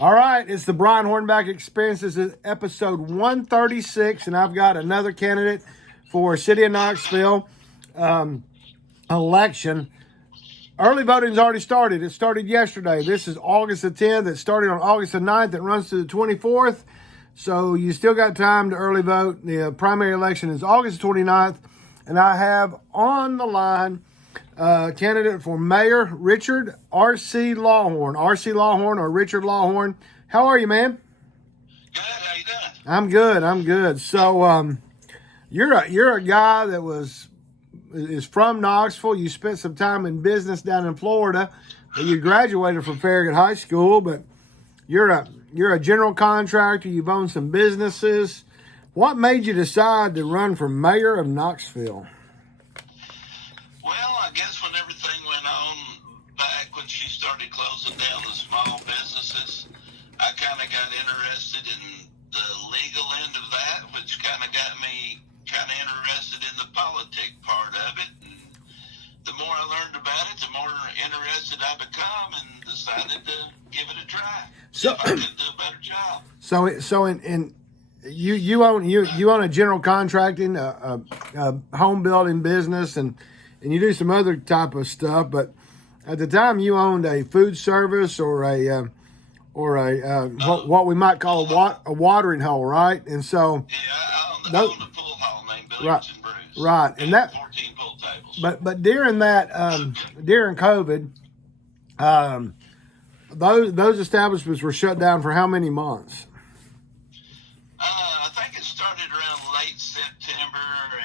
All right, it's the Brian Hornback Experience. This is episode 136, and I've got another candidate for City of Knoxville election. Early voting's already started. It started yesterday. This is August the 10th. It started on August the 9th. It runs to the 24th. So you still got time to early vote. The primary election is August 29th. And I have on the line candidate for mayor, Richard R.C. Lawhorn. R.C. Lawhorn or Richard Lawhorn. How are you, man? Good. How you doing? I'm good. So you're a guy that is from Knoxville. You spent some time in business down in Florida. You graduated from Farragut High School, but you're a general contractor. You've owned some businesses. What made you decide to run for mayor of Knoxville? Well, I guess when everything went on back when she started closing down the small businesses, I kind of got interested in the legal end of that, which kind of got me kind of interested in the politic part of it. And the more I learned about it, the more interested I become, and decided to give it a try. So if I could do a better job. You own a general contracting, a home building business, and you do some other type of stuff. But at the time, you owned a food service or what we might call a watering hole, right? And so I owned a pool hall named Billiards and Brews. Right, and that 14 pool tables. But during that during COVID, those establishments were shut down for how many months? I think it started around late September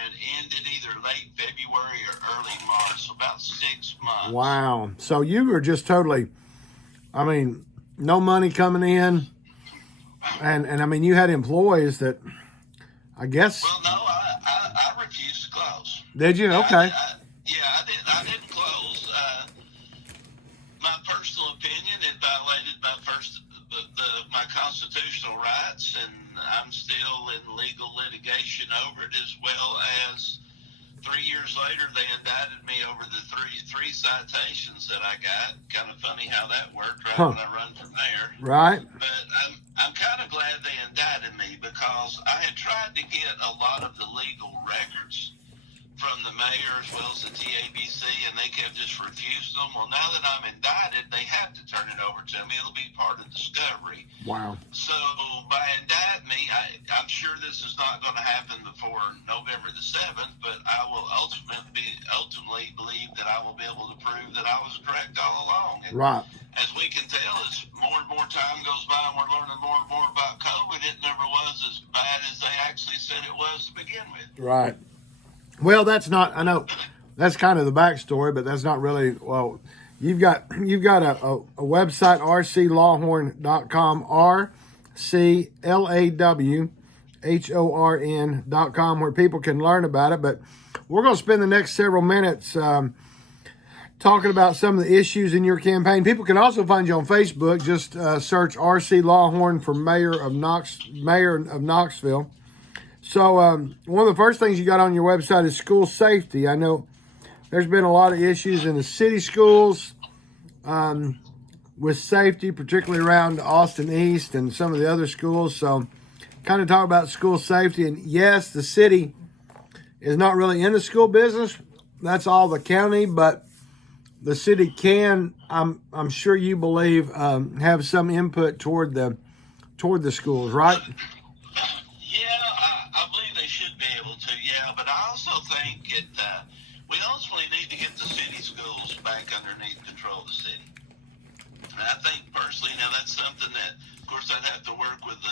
and ended either late February or early March, so about 6 months. Wow. So you were just totally, no money coming in. And I mean, you had employees that, I guess. Well, no, I refused to close. Did you? Okay. I didn't close. My personal opinion, it violated my constitutional rights, and I'm still in legal litigation over it, as well as 3 years later they indicted me over the three citations that I got. Kind of funny how that worked when I run from there. Right. But I'm kind of glad they indicted me, because I had tried to get a lot of the legal records from the mayor as well as the TABC, and they kept just refusing them. Well, now that I'm indicted, they have to turn it over to me. It'll be part of discovery. Wow. So by indicting me, I'm sure this is not going to happen before November the 7th, but I will ultimately believe that I will be able to prove that I was correct all along. And right. As we can tell, as more and more time goes by and we're learning more and more about COVID, it never was as bad as they actually said it was to begin with. Right. Well, that's not, I know that's kind of the backstory, but that's not really, well, you've got a website, rclawhorn.com, rclawhorn.com, where people can learn about it. But we're going to spend the next several minutes talking about some of the issues in your campaign. People can also find you on Facebook. Just search R.C. Lawhorn for mayor of Knoxville. So one of the first things you got on your website is school safety. I know there's been a lot of issues in the city schools with safety, particularly around Austin East and some of the other schools. So kind of talk about school safety. And yes, the city is not really in the school business. That's all the county, but the city can, I'm sure you believe, have some input toward the schools, right? But I also think we ultimately need to get the city schools back underneath control of the city. And I think personally, now that's something that, of course, I'd have to work with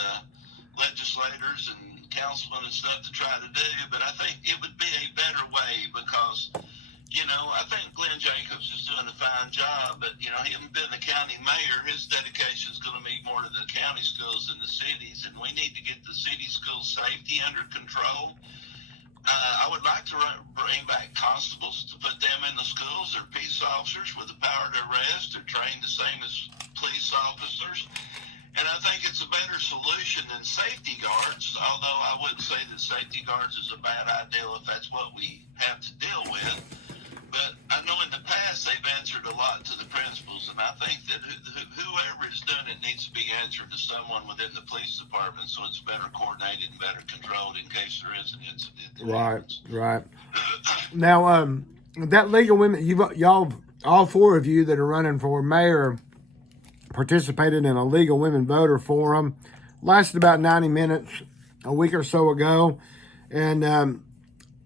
legislators and councilmen and stuff to try to do, but I think it would be a better way, because, I think Glenn Jacobs is doing a fine job, but, him being the county mayor, his dedication is going to be more to the county schools than the cities, and we need to get the city school safety under control. I would like to bring back constables to put them in the schools. They're peace officers with the power to arrest. They're trained the same as police officers. And I think it's a better solution than safety guards, although I wouldn't say that safety guards is a bad idea if that's what we have to deal with. But I know in the past they've answered a lot to the principals, and I think that whoever is doing it needs to be answer to someone within the police department, so it's better coordinated and better controlled in case there is an incident. Right. Now, that League of Women, y'all, all four of you that are running for mayor, participated in a League of Women voter forum. Lasted about 90 minutes a week or so ago, and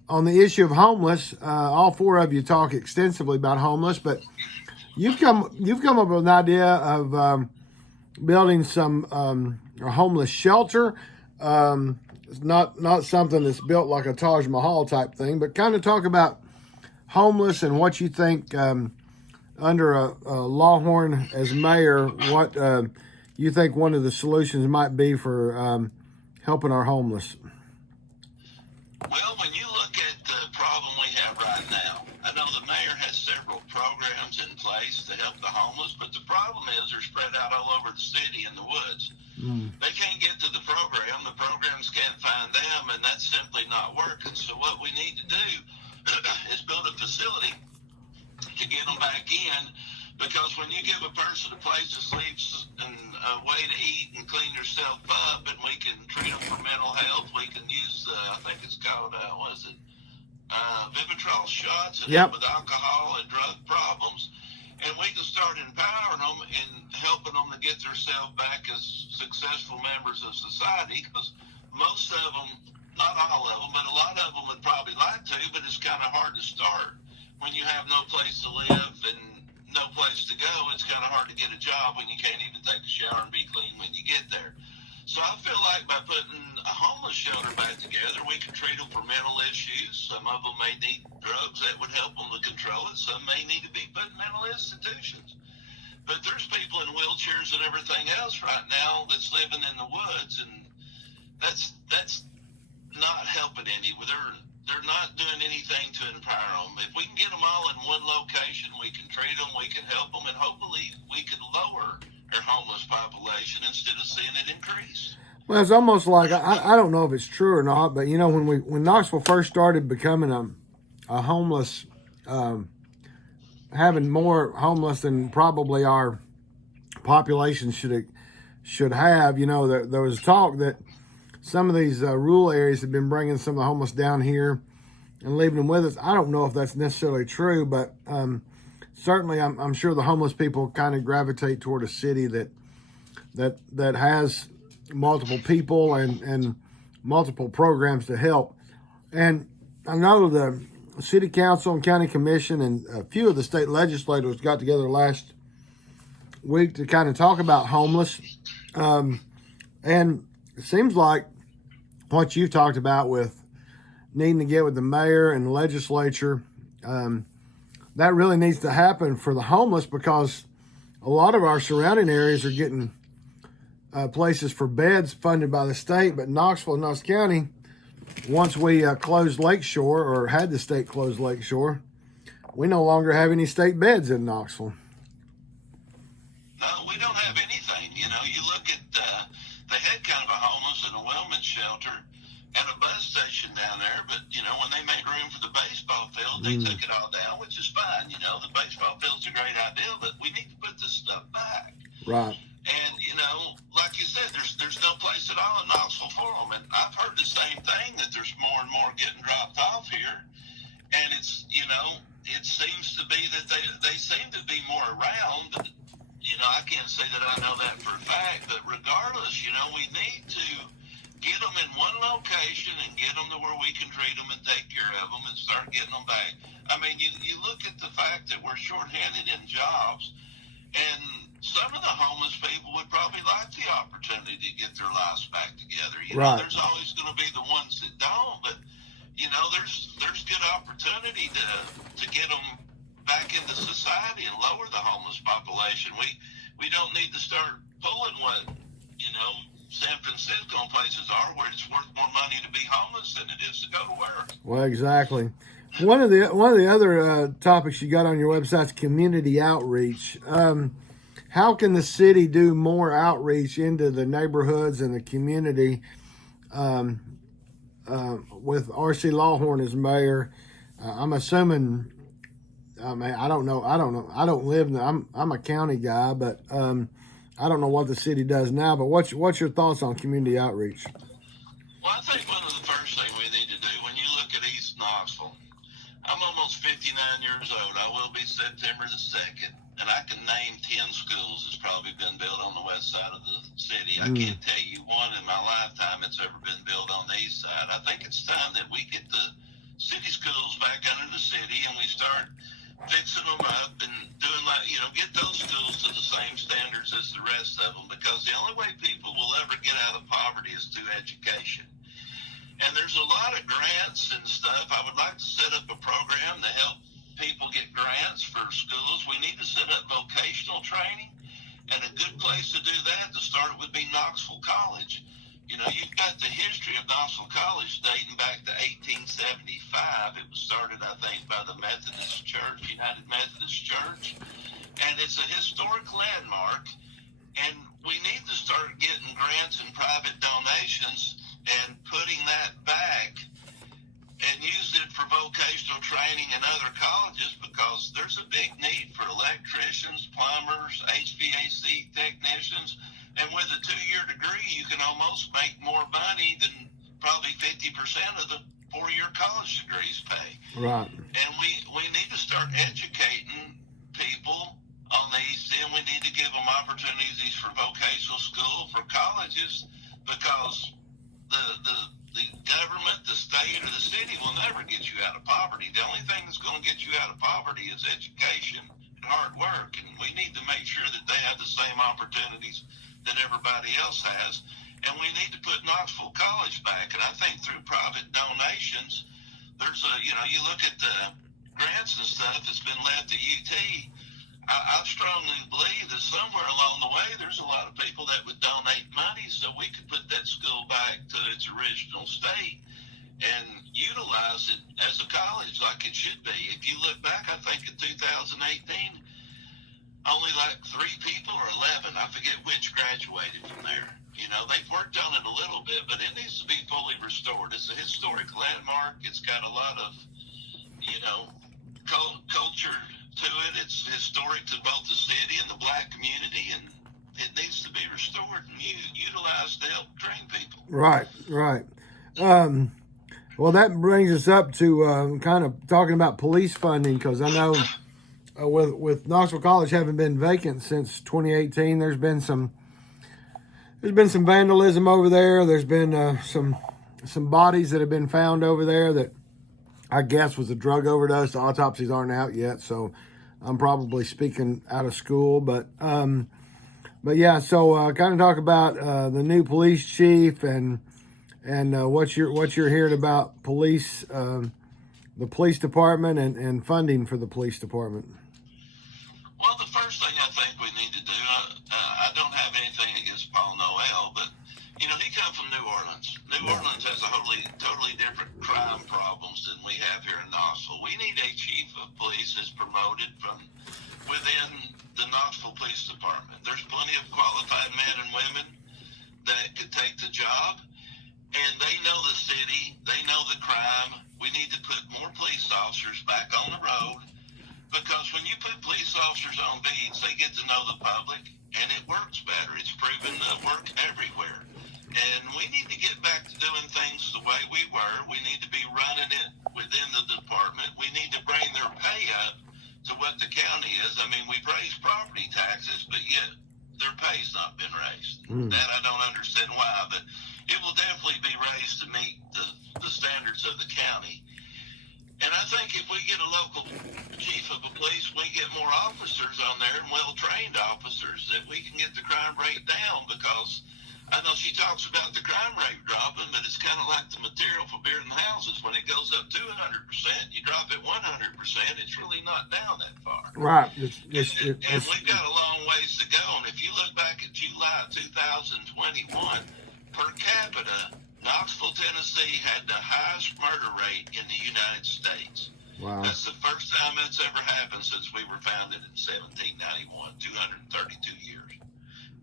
on the issue of homeless, all four of you talk extensively about homeless, but you've come up with an idea of building some a homeless shelter. It's not something that's built like a Taj Mahal type thing, but kind of talk about homeless and what you think under a Lawhorn as mayor, what you think one of the solutions might be for helping our homeless. Well, when you look at the problem we have right now, I know the mayor has several programs in place to help the homeless, but the problem is they're spread out all over the city in the woods. They can't get to the program. The programs can't find them, and that's simply not working. So what we need to do is build a facility to get them back in, because when you give a person a place to sleep and a way to eat and clean yourself up, and we can treat them for mental health, we can use I think it's called Vivitrol shots and help with alcohol and drug problems, and we can start empowering them and helping them to get themselves back as successful members of society, because most of them, not all of them, but a lot of them would probably like to, but it's kind of hard to start when you have no place to live and no place to go. It's kind of hard to get a job when you can't even take a shower and be clean when you get there. So I feel like by putting a homeless shelter back together, we can treat them for mental issues. Some of them may need drugs that would help them to control it. Some may need to be put in mental institutions. But there's people in wheelchairs and everything else right now that's living in the woods, and that's not helping any. They're not doing anything to empower them. If we can get them all in one location, we can treat them, we can help them, and hopefully we can lower our homeless population instead of seeing it increase. Well, it's almost like, I don't know if it's true or not, but you know, when Knoxville first started becoming a homeless, having more homeless than probably our population should have, you know, there was talk that some of these rural areas have been bringing some of the homeless down here and leaving them with us. I don't know if that's necessarily true, but certainly I'm sure the homeless people kind of gravitate toward a city that has multiple people and multiple programs to help. And I know the city council and county commission and a few of the state legislators got together last week to kind of talk about homeless. And it seems like what you've talked about with needing to get with the mayor and the legislature, that really needs to happen for the homeless, because a lot of our surrounding areas are getting places for beds funded by the state, but Knoxville and Knox County, once we closed Lakeshore, or had the state close Lakeshore, we no longer have any state beds in Knoxville. No, we don't have anything. You know, you look at, they had kind of a homeless and a wellness shelter and a bus station down there, but, you know, when they made room for the baseball field, they took it all down, which is fine. You know, the baseball field's a great idea, but we need to put this stuff back. Right. And, you know, like you said, there's no place at all in Knoxville for them. And I've heard the same thing, that there's more and more getting dropped off here. And it's, you know, it seems to be that they seem to be more around, but, you know, I can't say that I know that for a fact. But regardless, you know, we need to get them in one location and get them to where we can treat them and take care of them and start getting them back. I mean, you look at the fact that we're shorthanded in jobs, and some of the homeless people would probably like the opportunity to get their lives back together. You know, there's always going to be the ones that don't, but, you know, there's good opportunity to get them back into society and lower the homeless population. We don't need to start pulling what, you know, San Francisco and places are, where it's worth more money to be homeless than it is to go to work. Well, exactly. One of the other topics you got on your website is community outreach. How can the city do more outreach into the neighborhoods and the community with R.C. Lawhorn as mayor? I'm assuming. I mean, I don't know. I don't live. I'm a county guy, but I don't know what the city does now, but what's your thoughts on community outreach? Well, I think one of the first things we need to do when you look at East Knoxville, I'm almost 59 years old. I will be September the 2nd. And I can name 10 schools that's probably been built on the west side of the city. I can't tell you one in my lifetime that's ever been built on the east side. I think it's time that we get the city schools back under the city and we start fixing them up and doing get those schools to the same standards as the rest of them, because the only way people will ever get out of poverty is through education. And there's a lot of grants and stuff. I would like to set up a program to help people get grants for schools. We need to set up vocational training, and a good place to do that to start would be Knoxville College. You've got the history of Knoxville College dating back to 1875. It was started, I think, by the Methodist Church, United Methodist Church, and it's a historic landmark, and we need to start getting grants and private donations and putting that back and use it for vocational training in other colleges, because there's a big need for electricians, plumbers, HVAC technicians, and with a 2-year degree, you can almost make more money than probably 50% of the 4-year college degrees pay. Right. And we need to start educating people on the East End. We need to give them opportunities for vocational school, for colleges, because the government, the state, or the city will never get you out of poverty. The only thing that's going to get you out of poverty is education and hard work. And we need to make sure that they have the same opportunities that everybody else has. And we need to put Knoxville College back. And I think through private donations, there's you look at the grants and stuff that's been left at UT. I strongly believe that somewhere along the way, there's a lot of people that would donate money so we could put that school back to its original state and utilize it as a college like it should be. If you look back, I think in 2018, only like 3 people or 11, I forget which, graduated from there. They've worked on it a little bit, but it needs to be fully restored. It's a historic landmark. It's got a lot of, culture to it. It's historic to both the city and the black community, and it needs to be restored and utilized to help train people. Right. Well, that brings us up to kind of talking about police funding, because I know with Knoxville College having been vacant since 2018, there's been some vandalism over there. There's been some bodies that have been found over there that I guess was a drug overdose. The autopsies aren't out yet, so I'm probably speaking out of school. But yeah, so kind of talk about the new police chief and what you're hearing about police, the police department and funding for the police department. Well, the first thing I think we need to do, I don't have anything against Paul Noel, but he comes from New Orleans. New Orleans has totally different crime problems than we have here in Knoxville. We need a chief of police that's promoted from within the Knoxville Police Department. There's plenty of qualified men and women that could take the job, and they know the city, they know the crime. We need to put more police officers back on the road, because when you put police officers on beats, they get to know the public, and it works better. It's proven to work everywhere. And we need to get back to doing things the way we were. We need to be running it within the department. We need to bring their pay up to what the county is. I mean, we've raised property taxes, but yet their pay's not been raised. That I don't understand why, but it will definitely be raised to meet the standards of the county. And I think if we get a local chief of the police, we get more officers on there and well-trained officers, that we can get the crime rate down, because I know she talks about the crime rate dropping, but it's kind of like the material for building houses. When it goes up 200%, you drop it 100%, it's really not down that far. Right. And we've got a long ways to go. And if you look back at July 2021, per capita, Knoxville, Tennessee had the highest murder rate in the United States. Wow. That's the first time it's ever happened since we were founded in 1791, 232 years.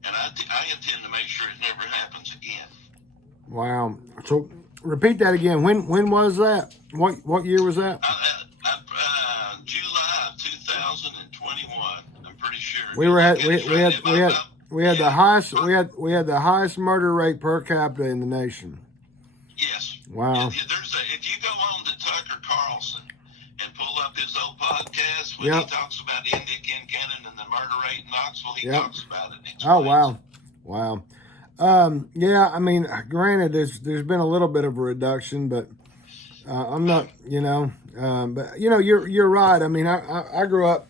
And I intend to make sure it never happens again. Wow. So repeat that again. When was that? What year was that? July of 2021. I'm pretty sure. We we had the highest murder rate per capita in the nation. Yes. Wow. If you go on to Tucker Carlson and pull up his old podcast when Yep. he talks about Indy Kincannon and the murder rate in Knoxville, he Yep. talks about it. Oh wow. Yeah, I mean, granted, there's been a little bit of a reduction, but I'm not, but you're right. I mean, I grew up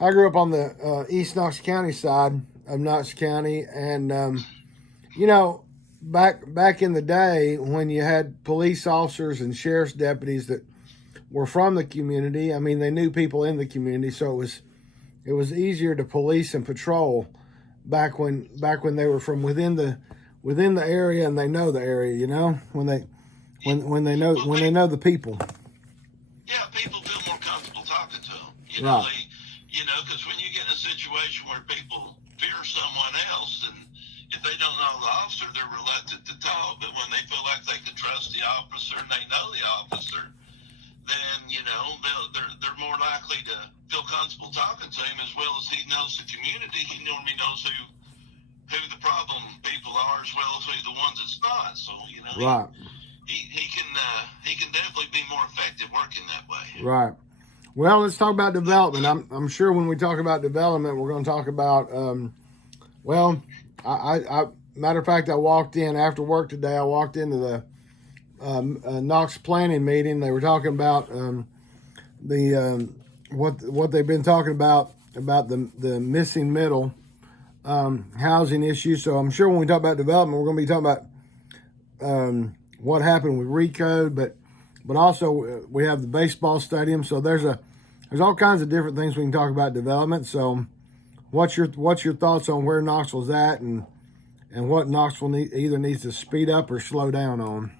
on the East Knox County side of Knox County, and back in the day when you had police officers and sheriff's deputies that were from the community. I mean, they knew people in the community, so it was easier to police and patrol back when they were from within the area and they know the area. When they know the people. Yeah, people feel more comfortable talking to them. Right. Because when you get in a situation where people fear someone else, and if they don't know the officer, they're reluctant to talk. But when they feel like they can trust the officer and they know the officer, then they're more likely to feel comfortable talking to him, as well as he knows the community. He normally knows who the problem people are, as well as who the ones it's not. So Right. He can definitely be more effective working that way. Right. Well, let's talk about development. I'm sure when we talk about development, we're going to talk about. I matter of fact, I walked in after work today. I walked into the Knox planning meeting. They were talking about what they've been talking about the missing middle housing issue. So I'm sure when we talk about development, we're going to be talking about what happened with Recode, but also we have the baseball stadium. So there's all kinds of different things we can talk about development. So what's your thoughts on where Knoxville's at and what Knoxville either needs to speed up or slow down on?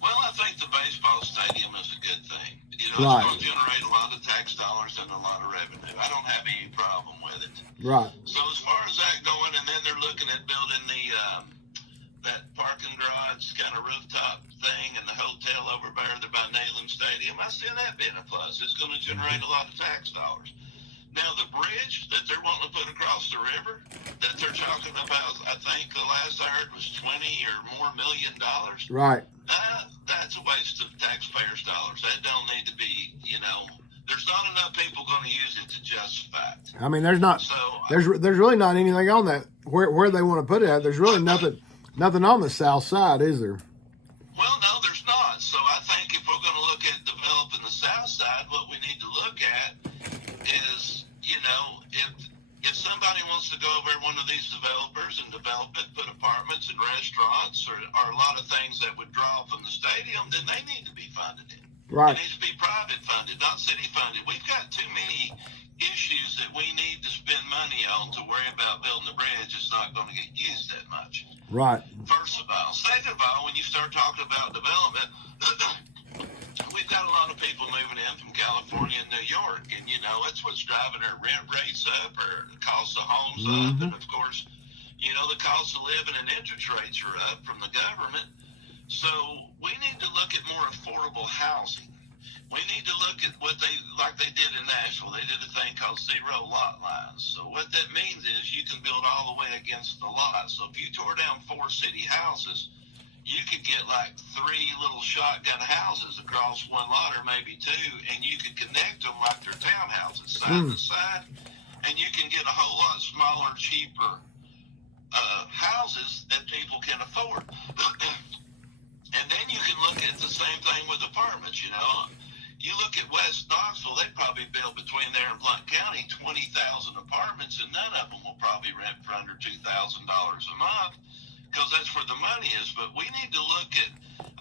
Well, I think the baseball stadium is a good thing. Right. It's going to generate a lot of tax dollars and a lot of revenue. I don't have any problem with it. Right. So as far as that going, and then they're looking at building that parking garage kind of rooftop thing and the hotel over there by Neyland Stadium. I see that being a plus. It's going to generate a lot of tax dollars. Now, the bridge that they're wanting to put across the river that they're talking about, I think the last I heard was $20 or more million. Right. That's a waste of taxpayers' dollars. That don't need to be, there's not enough people going to use it to justify it. I mean, there's really not anything on that where they want to put it at. There's really nothing on the south side, is there? Well, no, there's not. So I think if we're going to look at developing the south side, what we need to look at is, if somebody wants to go over one of these developers and develop it, put apartments and restaurants or a lot of things that would draw from the stadium, then they need to be funded in. Right. It needs to be private funded, not city funded. We've got too many issues that we need to spend money on to worry about building the bridge. It's not going to get used that much. Right. First of all. Second of all, when you start talking about development, we've got a lot of people moving in from California and New York, and that's what's driving their rent rates up or the cost of homes up, and of course, the cost of living and interest rates are up from the government. So we need to look at more affordable housing. We need to look at what like they did in Nashville. They did a thing called zero lot lines. So what that means is you can build all the way against the lot. So if you tore down 4 city houses, you could get like 3 little shotgun houses across one lot or maybe 2, and you could connect them like they're townhouses side to side, and you can get a whole lot smaller, cheaper houses that people can afford. And then you can look at the same thing with apartments. You look at West Knoxville, they probably built between there and Blount County 20,000 apartments, and none of them will probably rent for under $2,000 a month, because that's where the money is. But we need to look at,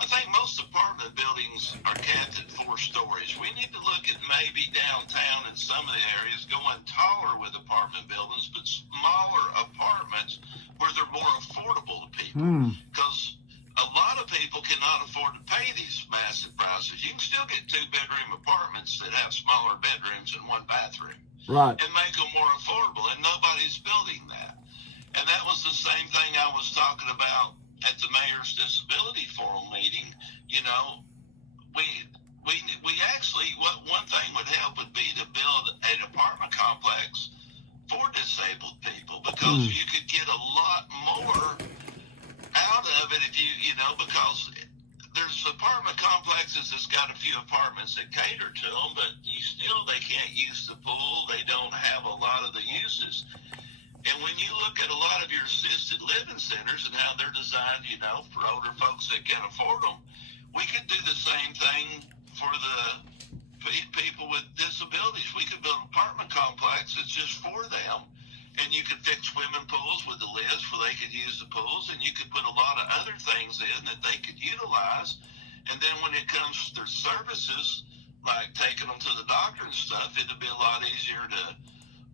I think most apartment buildings are capped at 4 stories. We need to look at maybe downtown in some of the areas going taller with apartment buildings, but smaller apartments where they're more affordable to people. Because a lot of people cannot afford to pay these massive prices. You can still get 2-bedroom apartments that have smaller bedrooms and 1 bathroom. Right. And make them more affordable, and nobody's building that. And that was the same thing I was talking about at the Mayor's Disability Forum meeting. We actually, one thing would help would be to build an apartment complex for disabled people, because you could get a lot more out of it if because there's apartment complexes that's got a few apartments that cater to them, but they can't use the pool. They don't have a lot of the uses. And when you look at a lot of your assisted living centers and how they're designed, for older folks that can afford them, we could do the same thing for the people with disabilities. We could build an apartment complex that's just for them. And you could fix swimming pools with the lifts where they could use the pools, and you could put a lot of other things in that they could utilize. And then when it comes to their services, like taking them to the doctor and stuff, it'd be a lot easier to,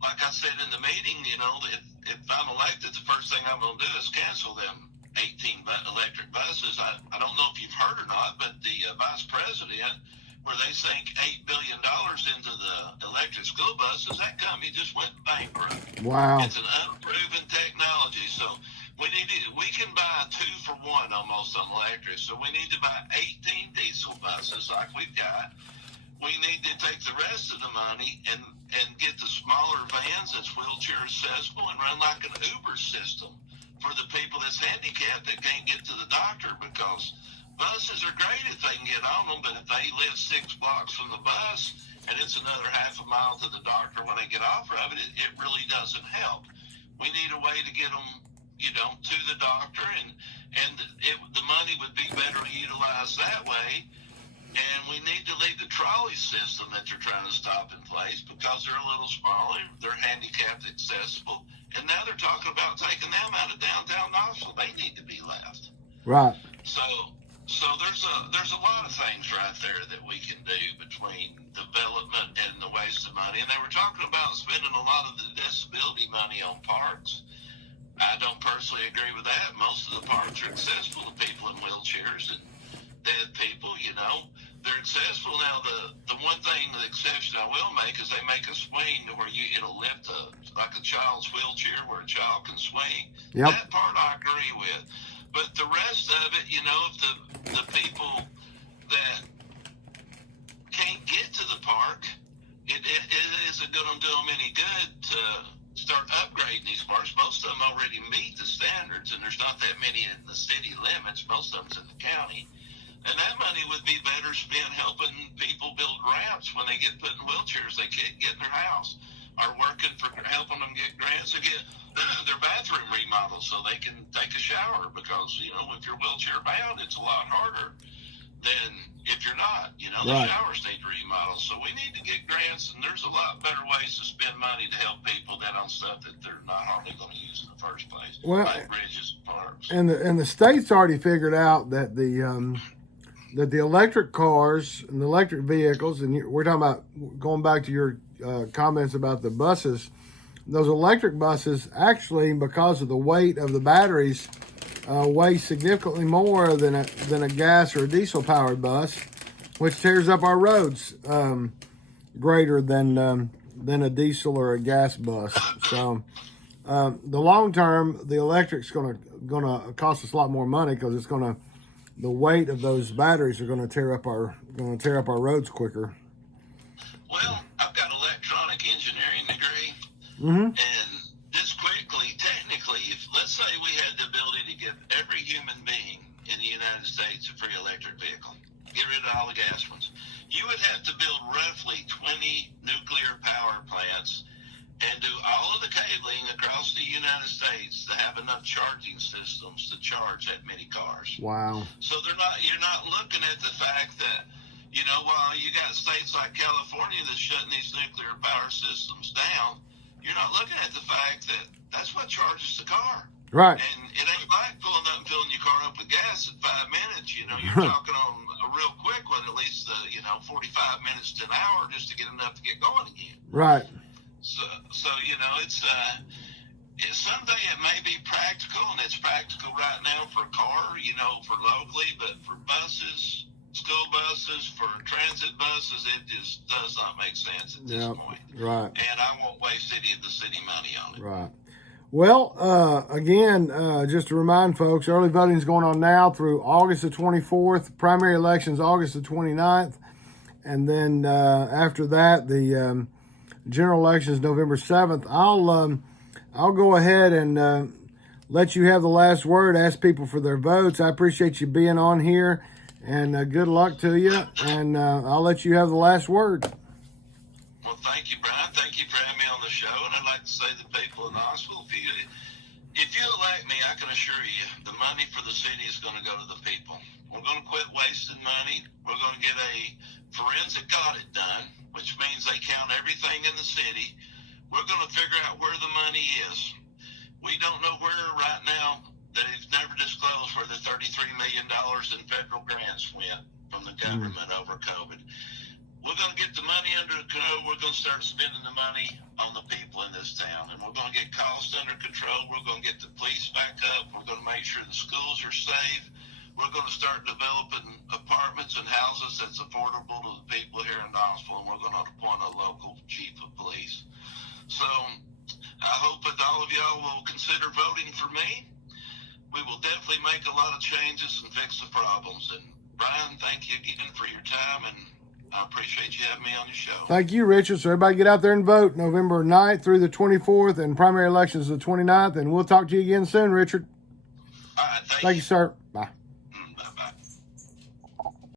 like I said in the meeting, if I'm elected, the first thing I'm going to do is cancel them 18 electric buses. I don't know if you've heard or not, but the vice president, where they sank $8 billion into the electric school buses, that company just went bankrupt. Wow. It's an unproven technology, so we can buy 2 for 1 almost on electric. So we need to buy 18 diesel buses like we've got. We need to take the rest of the money and get the smaller vans that's wheelchair accessible and run like an Uber system for the people that's handicapped that can't get to the doctor, because buses are great if they can get on them, but if they live 6 blocks from the bus and it's another half a mile to the doctor when they get off of it, it really doesn't help. We need a way to get them, to the doctor, and the money would be better utilized that way. And we need to leave the trolley system that you're trying to stop in place, because they're a little smaller, they're handicapped accessible, and now they're talking about taking them out of downtown Knoxville. They need to be left. Right. So there's a lot of things right there that we can do between development and the waste of money. And they were talking about spending a lot of the disability money on parks. I don't personally agree with that. Most of the parks are accessible to people in wheelchairs and dead people. They're accessible. Now the one thing, the exception I will make, is they make a swing to where it'll lift like a child's wheelchair where a child can swing. Yep. That part I agree with. But the rest of it, if the people that can't get to the park, it isn't going to do them any good to start upgrading these parks. Most of them already meet the standards, and there's not that many in the city limits. Most of them's in the county. And that money would be better spent helping people build ramps when they get put in wheelchairs they can't get in their house, or working for helping them get grants to get their bathroom remodeled so they can take a shower, because if you're wheelchair bound, it's a lot harder than if you're not. The Right. showers need remodeled. So we need to get grants, and there's a lot better ways to spend money to help people than on stuff that they're not hardly going to use in the first place, like bridges and parks. And the state's already figured out that the electric cars and the electric vehicles, and we're talking about, going back to your comments about the buses, those electric buses actually, because of the weight of the batteries, weigh significantly more than a gas or a diesel powered bus, which tears up our roads greater than a diesel or a gas bus. So the long term, the electric's gonna cost us a lot more money, because the weight of those batteries are going to tear up our roads quicker. Well, I've got an electronic engineering degree, Mm-hmm. and just quickly, technically, let's say we had the ability to give every human being in the United States a free electric vehicle, get rid of all the gas ones, you would have to build roughly 20 nuclear power plants and do all of the cabling across the United States to have enough charging systems to charge that many cars. Wow. So you're not looking at the fact that, while you got states like California that's shutting these nuclear power systems down, you're not looking at the fact that that's what charges the car. Right. And it ain't like pulling up and filling your car up with gas in 5 minutes. You're talking on a real quick one, at least 45 minutes to an hour just to get enough to get going again. Right. So it's someday it may be practical, and it's practical right now for a car, for locally, but for buses, school buses, for transit buses, it just does not make sense at this point. Right. And I won't waste any of the city money on it. Right. Well, again, just to remind folks, early voting is going on now through August the 24th. Primary elections August the 29th. And then after that, the General election is November 7th. I'll go ahead and let you have the last word. Ask people for their votes. I appreciate you being on here, and good luck to you. And I'll let you have the last word. Well, thank you, Brian. Thank you for having me on the show. And I'd like to say to the people in Knoxville, if you elect me, I can assure you the money for the city is going to go to the people. We're going to quit wasting money. We're going to get a forensic audit done, which means they count everything in the city. We're going to figure out where the money is. We don't know where right now. They've never disclosed where the $33 million in federal grants went from the government over COVID. We're going to get the money under control. We're going to start spending the money on the people in this town, and we're going to get costs under control. We're going to get the police back up. We're going to make sure the schools are safe. We're going to start developing apartments and houses that's affordable to the people here in Knoxville, and we're going to appoint a local chief of police. So I hope that all of y'all will consider voting for me. We will definitely make a lot of changes and fix the problems. And Brian, thank you again for your time, and I appreciate you having me on the show. Thank you, Richard. So everybody get out there and vote November 9th through the 24th, and primary elections the 29th. And we'll talk to you again soon, Richard. All right, Thank you, sir.